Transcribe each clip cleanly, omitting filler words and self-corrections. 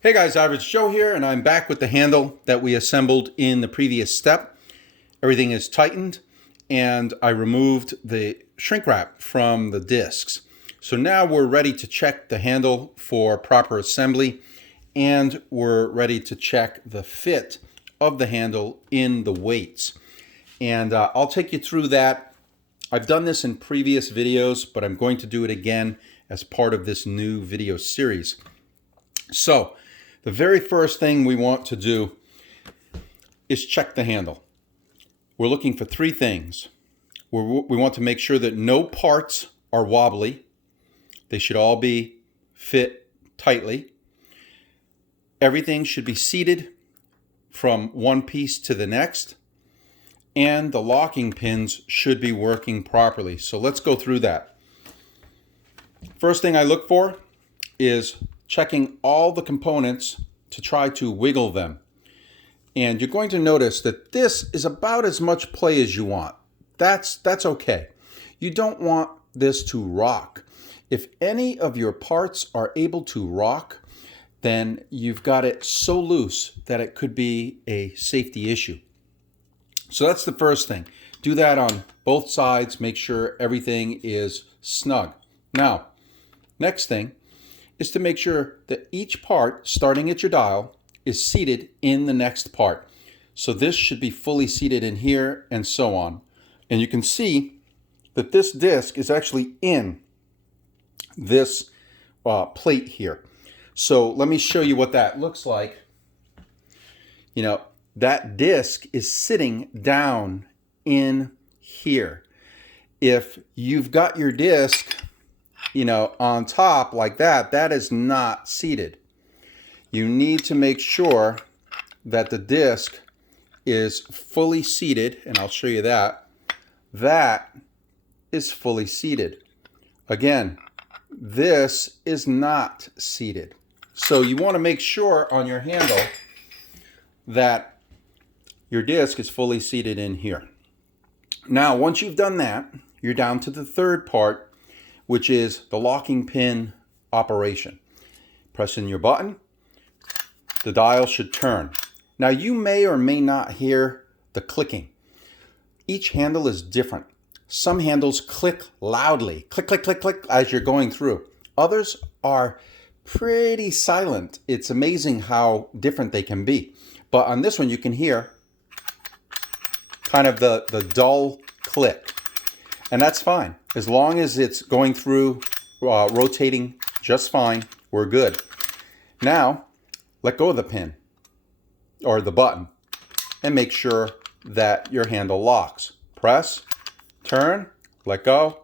Hey guys, Average Joe here, and I'm back with the handle that we assembled in the previous step. Everything is tightened, and I removed the shrink wrap from the discs. So now we're ready to check the handle for proper assembly, and we're ready to check the fit of the handle in the weights. And I'll take you through that. I've done this in previous videos, but I'm going to do it again as part of this new video series. So, the very first thing we want to do is check the handle. We're looking for three things. We want to make sure that no parts are wobbly. They should all be fit tightly. Everything should be seated from one piece to the next. And the locking pins should be working properly. So let's go through that. First thing I look for is checking all the components to try to wiggle them. And you're going to notice that this is about as much play as you want. That's okay. You don't want this to rock. If any of your parts are able to rock, then you've got it so loose that it could be a safety issue. So that's the first thing. Do that on both sides. Make sure everything is snug. Now, next thing is to make sure that each part, starting at your dial, is seated in the next part. So this should be fully seated in here and so on. And you can see that this disc is actually in this plate here. So let me show you what that looks like. You know, that disc is sitting down in here. If you've got your disc on top like that, that is not seated. You need to make sure that the disc is fully seated, and I'll show you that. That is fully seated. Again, this is not seated. So you want to make sure on your handle that your disc is fully seated in here. Now, once you've done that, you're down to the third part, which is the locking pin operation. Press in your button, the dial should turn. Now you may or may not hear the clicking. Each handle is different. Some handles click loudly, click, click, click, click, as you're going through. Others are pretty silent. It's amazing how different they can be. But on this one you can hear kind of the dull click. And that's fine. As long as it's going through, rotating just fine, we're good. Now, let go of the pin or the button and make sure that your handle locks. Press, turn, let go,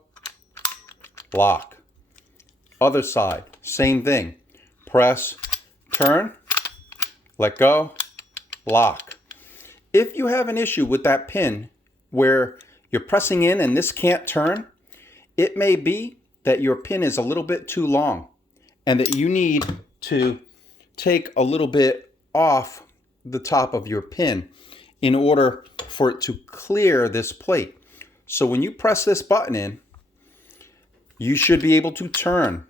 lock. Other side, same thing. Press, turn, let go, lock. If you have an issue with that pin where you're pressing in and this can't turn, it may be that your pin is a little bit too long and that you need to take a little bit off the top of your pin in order for it to clear this plate. So when you press this button in, you should be able to turn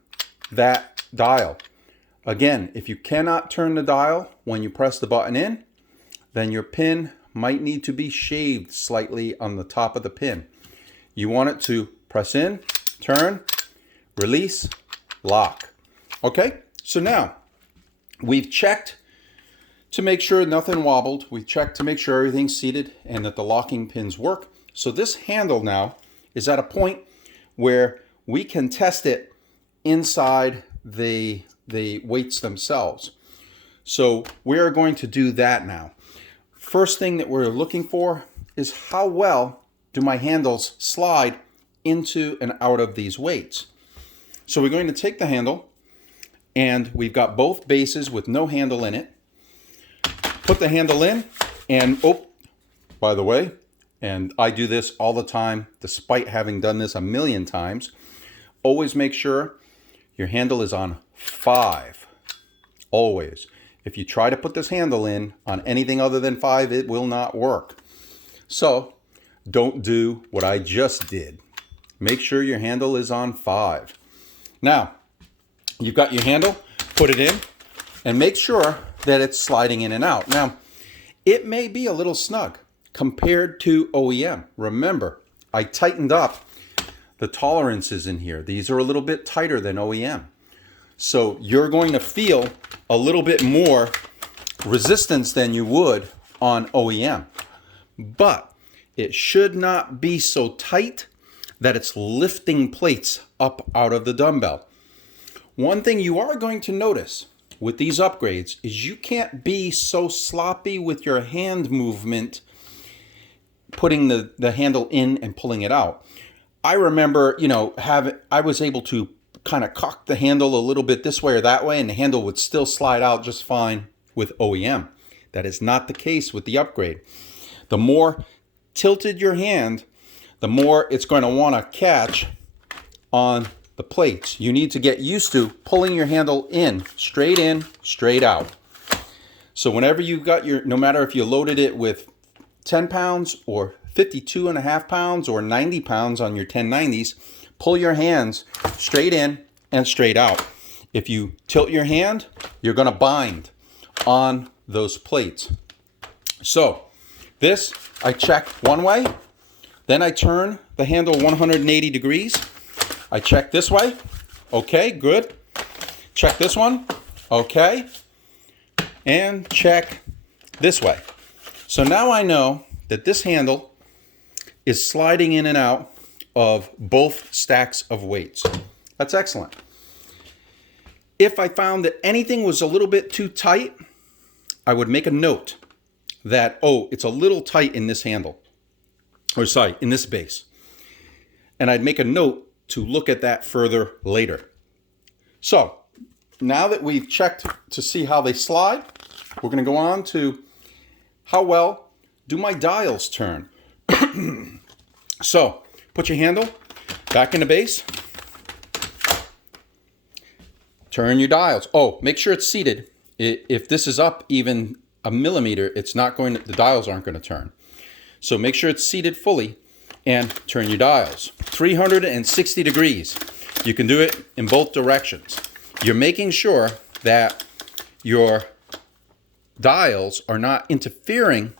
that dial. Again, if you cannot turn the dial when you press the button in, then your pin might need to be shaved slightly on the top of the pin. You want it to press in, turn, release, lock. Okay, so now we've checked to make sure nothing wobbled. We've checked to make sure everything's seated and that the locking pins work. So this handle now is at a point where we can test it inside the weights themselves. So we're going to do that now. First thing that we're looking for is how well do my handles slide into and out of these weights. So we're going to take the handle, and we've got both bases with no handle in it. Put the handle in, and oh, by the way, and I do this all the time despite having done this a million times, always make sure your handle is on 5. Always. If you try to put this handle in on anything other than 5, it will not work. So don't do what I just did. Make sure your handle is on 5. Now, you've got your handle, put it in, and make sure that it's sliding in and out. Now, it may be a little snug compared to OEM. Remember, I tightened up the tolerances in here. These are a little bit tighter than OEM. So you're going to feel a little bit more resistance than you would on OEM. But it should not be so tight that it's lifting plates up out of the dumbbell. One thing you are going to notice with these upgrades is you can't be so sloppy with your hand movement, putting the handle in and pulling it out. I remember, I was able to kind of cock the handle a little bit this way or that way, and the handle would still slide out just fine with OEM. That is not the case with the upgrade. The more tilted your hand, the more it's going to want to catch on the plates. You need to get used to pulling your handle in, straight out. So whenever you got no matter if you loaded it with 10 pounds or 52.5 pounds or 90 pounds on your 1090s, pull your hands straight in and straight out. If you tilt your hand, you're going to bind on those plates. So this, I check one way, then I turn the handle 180 degrees. I check this way. Okay, good. Check this one. Okay. And check this way. So now I know that this handle is sliding in and out of both stacks of weights. That's excellent. If I found that anything was a little bit too tight, I would make a note that, oh, it's a little tight in this handle, or sorry, in this base. And I'd make a note to look at that further later. So now that we've checked to see how they slide, we're going to go on to how well do my dials turn. So put your handle back in the base. Turn your dials. Oh, make sure it's seated. If this is up even a millimeter, the dials aren't going to turn. So make sure it's seated fully and turn your dials. 360 degrees. You can do it in both directions. You're making sure that your dials are not interfering,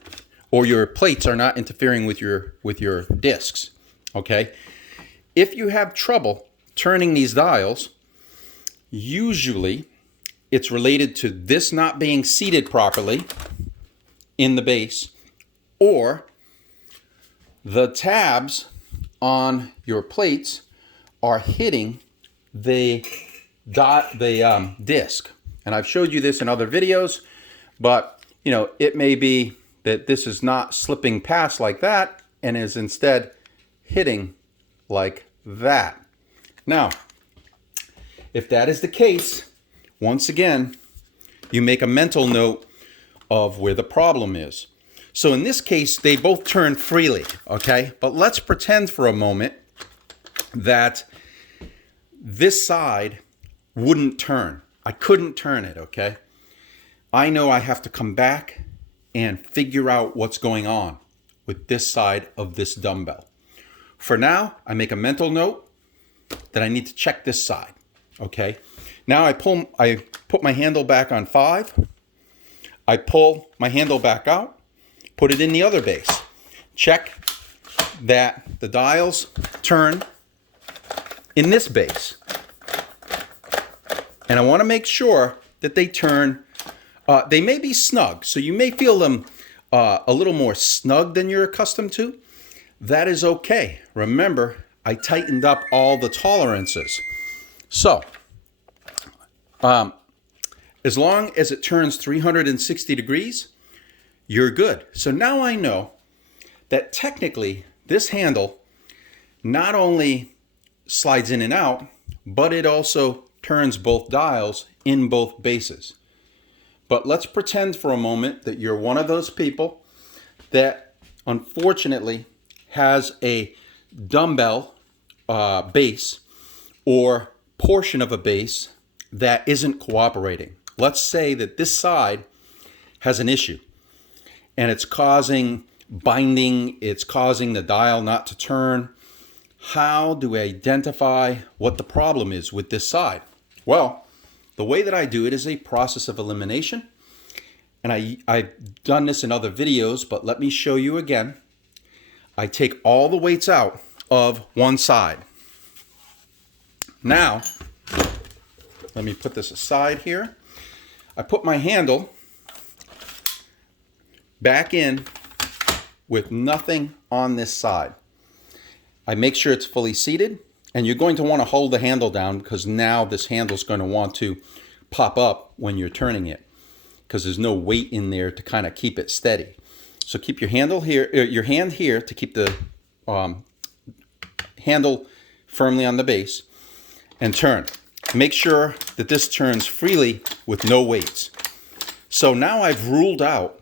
or your plates are not interfering with your discs. Okay? If you have trouble turning these dials, usually it's related to this not being seated properly in the base, or the tabs on your plates are hitting the disc. And I've showed you this in other videos, but it may be that this is not slipping past like that and is instead hitting like that. Now, if that is the case, once again, you make a mental note of where the problem is. So in this case, they both turn freely, okay? But let's pretend for a moment that this side wouldn't turn. I couldn't turn it, okay? I know I have to come back and figure out what's going on with this side of this dumbbell. For now, I make a mental note that I need to check this side, okay? Now I put my handle back on 5. I pull my handle back out, put it in the other base. Check that the dials turn in this base. And I want to make sure that they turn, they may be snug, so you may feel them a little more snug than you're accustomed to. That is okay. Remember, I tightened up all the tolerances. So, as long as it turns 360 degrees, you're good. So now I know that technically this handle not only slides in and out, but it also turns both dials in both bases. But let's pretend for a moment that you're one of those people that unfortunately has a dumbbell base or portion of a base that isn't cooperating. Let's say that this side has an issue and it's causing binding, it's causing the dial not to turn. How do we identify what the problem is with this side? Well, The way that I do it is a process of elimination. And I've done this in other videos, but let me show you again. I take all the weights out of one side. Now, let me put this aside here. I put my handle back in with nothing on this side. I make sure it's fully seated, and you're going to want to hold the handle down because now this handle is going to want to pop up when you're turning it because there's no weight in there to kind of keep it steady. So keep your handle here, your hand here to keep the handle firmly on the base and turn. Make sure that this turns freely with no weights. So now I've ruled out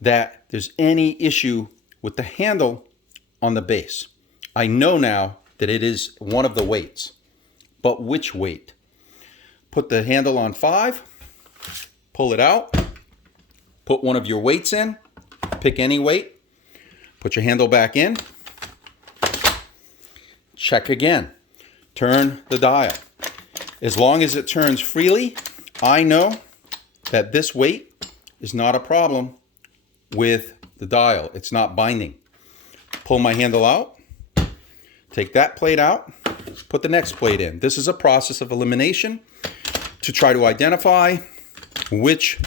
that there's any issue with the handle on the base. I know now that it is one of the weights, but which weight? Put the handle on 5, pull it out, put one of your weights in, pick any weight, put your handle back in, check again, turn the dial. As long as it turns freely, I know that this weight is not a problem with the dial. It's not binding. Pull my handle out, take that plate out, put the next plate in. This is a process of elimination to try to identify which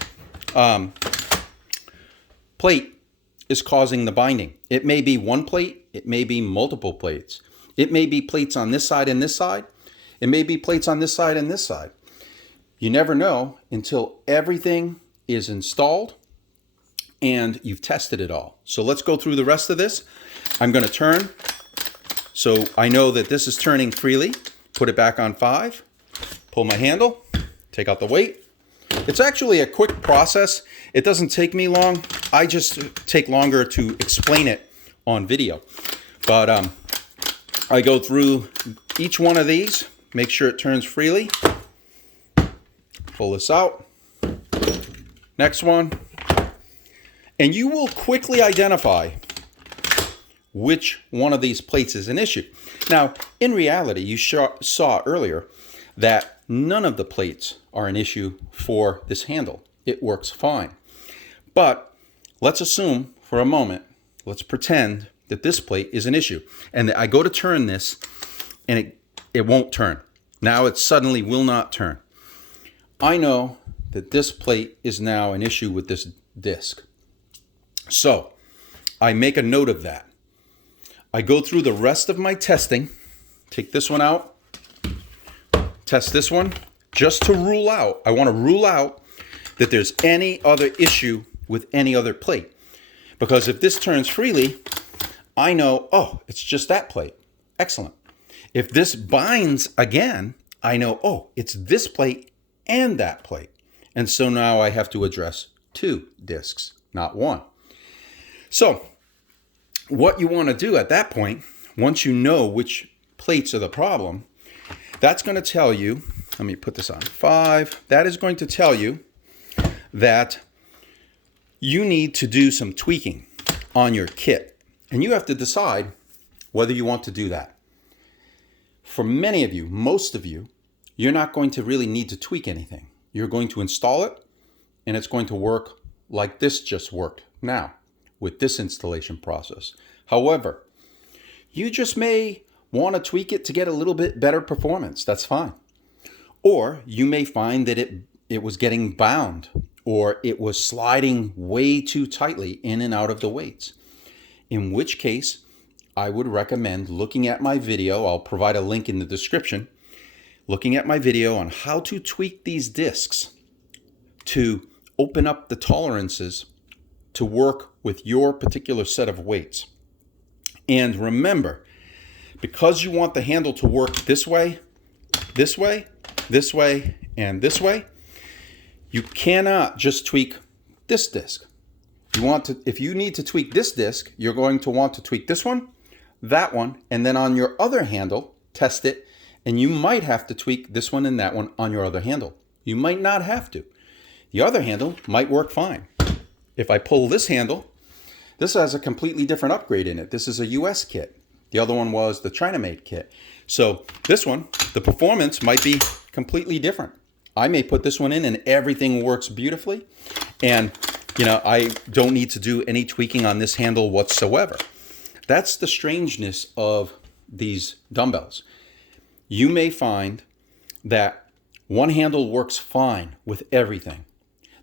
plate is causing the binding. It may be one plate, it may be multiple plates. It may be plates on this side and this side. It may be plates on this side and this side. You never know until everything is installed and you've tested it all. So let's go through the rest of this. I'm going to turn. So I know that this is turning freely. Put it back on 5. Pull my handle. Take out the weight. It's actually a quick process. It doesn't take me long. I just take longer to explain it on video. But I go through each one of these. Make sure it turns freely. Pull this out. Next one. And you will quickly identify which one of these plates is an issue. Now, in reality, you saw earlier that none of the plates are an issue for this handle. It works fine. But let's assume for a moment, let's pretend that this plate is an issue. And I go to turn this and it won't turn. Now it suddenly will not turn. I know that this plate is now an issue with this disc. So I make a note of that. I go through the rest of my testing, take this one out, test this one, just to rule out. I want to rule out that there's any other issue with any other plate. Because if this turns freely, I know, oh, it's just that plate. Excellent. If this binds again, I know, oh, it's this plate and that plate. And so now I have to address 2 discs, not 1. So what you want to do at that point, once you know which plates are the problem, that's going to tell you, let me put this on 5, that is going to tell you that you need to do some tweaking on your kit. And you have to decide whether you want to do that. For many of you, most of you, you're not going to really need to tweak anything. You're going to install it, and it's going to work like this just worked now with this installation process. However, you just may want to tweak it to get a little bit better performance. That's fine. Or you may find that it was getting bound, or it was sliding way too tightly in and out of the weights. In which case, I would recommend looking at my video. I'll provide a link in the description. Looking at my video on how to tweak these discs to open up the tolerances to work with your particular set of weights. And remember, because you want the handle to work this way, this way, this way, and this way, you cannot just tweak this disc. If you need to tweak this disc, you're going to want to tweak this one, that one, and then on your other handle, test it, and you might have to tweak this one and that one on your other handle. You might not have to. The other handle might work fine. If I pull this handle, this has a completely different upgrade in it. This is a US kit. The other one was the China-made kit. So this one, the performance might be completely different. I may put this one in and everything works beautifully. And, you know, I don't need to do any tweaking on this handle whatsoever. That's the strangeness of these dumbbells. You may find that one handle works fine with everything,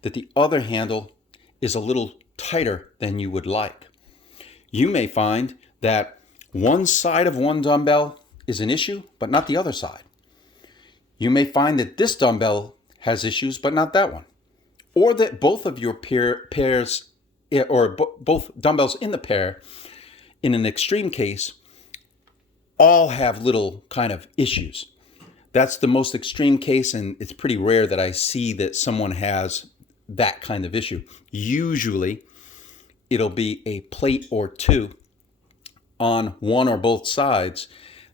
that the other handle is a little tighter than you would like. You may find that one side of one dumbbell is an issue, but not the other side. You may find that this dumbbell has issues, but not that one. Or that both of your pairs, or both dumbbells in the pair, in an extreme case, all have little kind of issues. That's the most extreme case, and it's pretty rare that I see that someone has that kind of issue. Usually, it'll be a plate or two on one or both sides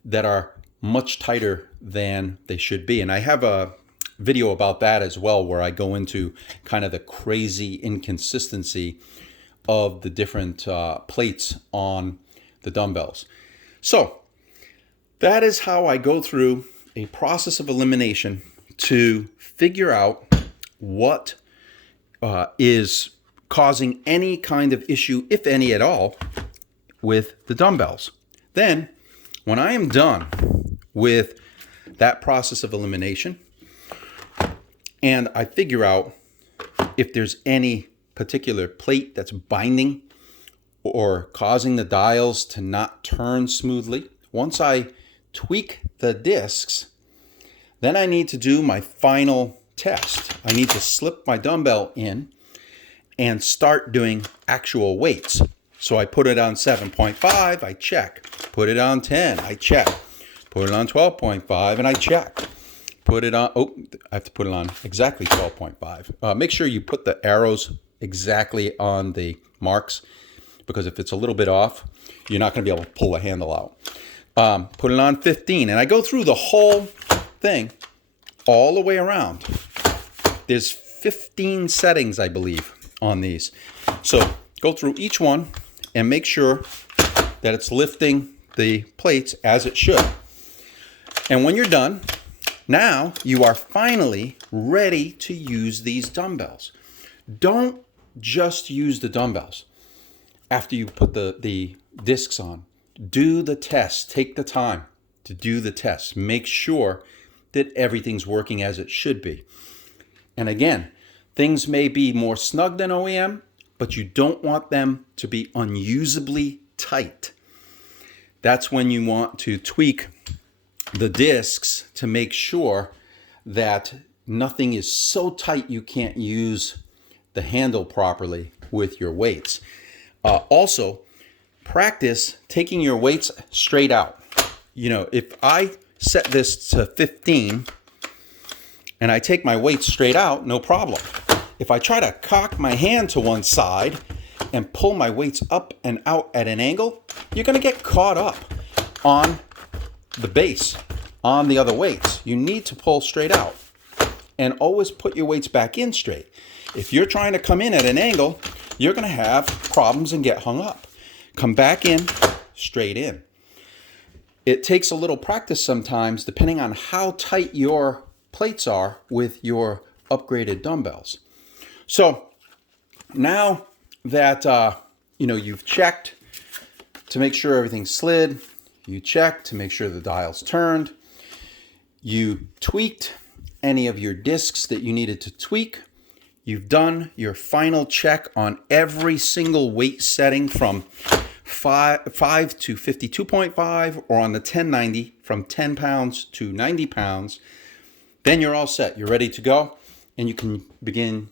that are much tighter than they should be. And I have a video about that as well, where I go into kind of the crazy inconsistency of the different plates on the dumbbells. So that is how I go through a process of elimination to figure out what is causing any kind of issue, if any at all, with the dumbbells. Then, when I am done with that process of elimination, and I figure out if there's any particular plate that's binding or causing the dials to not turn smoothly, once I tweak the discs, then I need to do my final test. I need to slip my dumbbell in and start doing actual weights. So I put it on 7.5, I check. Put it on 10, I check. Put it on 12.5 and I check. Put it on, I have to put it on exactly 12.5. Make sure you put the arrows exactly on the marks, because if it's a little bit off, you're not going to be able to pull the handle out. Put it on 15, and I go through the whole thing all the way around. There's 15 settings, I believe, on these. So go through each one and make sure that it's lifting the plates as it should. And when you're done, now you are finally ready to use these dumbbells. Don't just use the dumbbells after you put the discs on. Do the test. Take the time to do the test. Make sure that everything's working as it should be. And again, things may be more snug than OEM, but you don't want them to be unusably tight. That's when you want to tweak the discs to make sure that nothing is so tight you can't use the handle properly with your weights. Also, practice taking your weights straight out. You know, if I set this to 15 and I take my weights straight out, no problem. If I try to cock my hand to one side and pull my weights up and out at an angle, you're going to get caught up on the base, on the other weights. You need to pull straight out and always put your weights back in straight. If you're trying to come in at an angle, you're going to have problems and get hung up. Come back in, straight in. It takes a little practice sometimes, depending on how tight your plates are with your upgraded dumbbells. So now that you've checked to make sure everything's slid, you checked to make sure the dial's turned, you tweaked any of your discs that you needed to tweak, you've done your final check on every single weight setting from 5 to 52.5, or on the 1090 from 10 pounds to 90 pounds, then you're all set. You're ready to go, and you can begin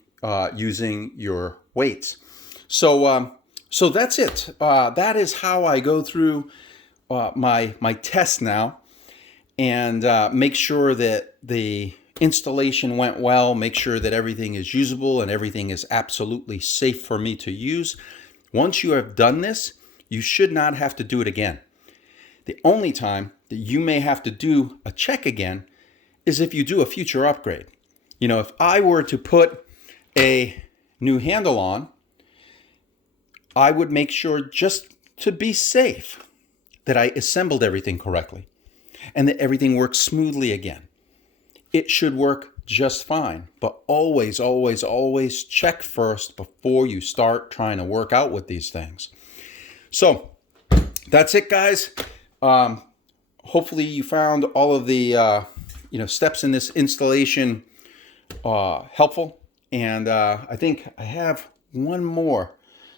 using your weights. So that's it. That is how I go through my test now, and make sure that the installation went well, make sure that everything is usable and everything is absolutely safe for me to use. Once you have done this, you should not have to do it again. The only time that you may have to do a check again is if you do a future upgrade. You know, if I were to put a new handle on, I would make sure, just to be safe, that I assembled everything correctly and that everything works smoothly again. It should work just fine. But always, always, always check first before you start trying to work out with these things. So that's it, guys. Hopefully you found all of the steps in this installation helpful. And I think I have one more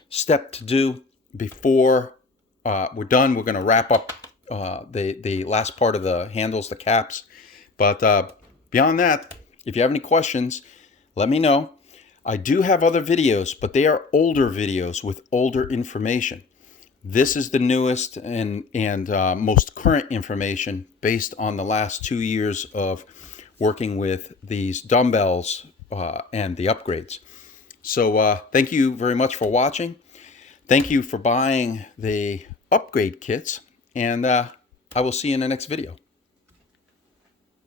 step to do before we're done. We're going to wrap up the last part of the handles, the caps. But beyond that, if you have any questions, let me know. I do have other videos, but they are older videos with older information. This is the newest and most current information based on the last 2 years of working with these dumbbells and the upgrades. So thank you very much for watching. Thank you for buying the upgrade kits, and I will see you in the next video.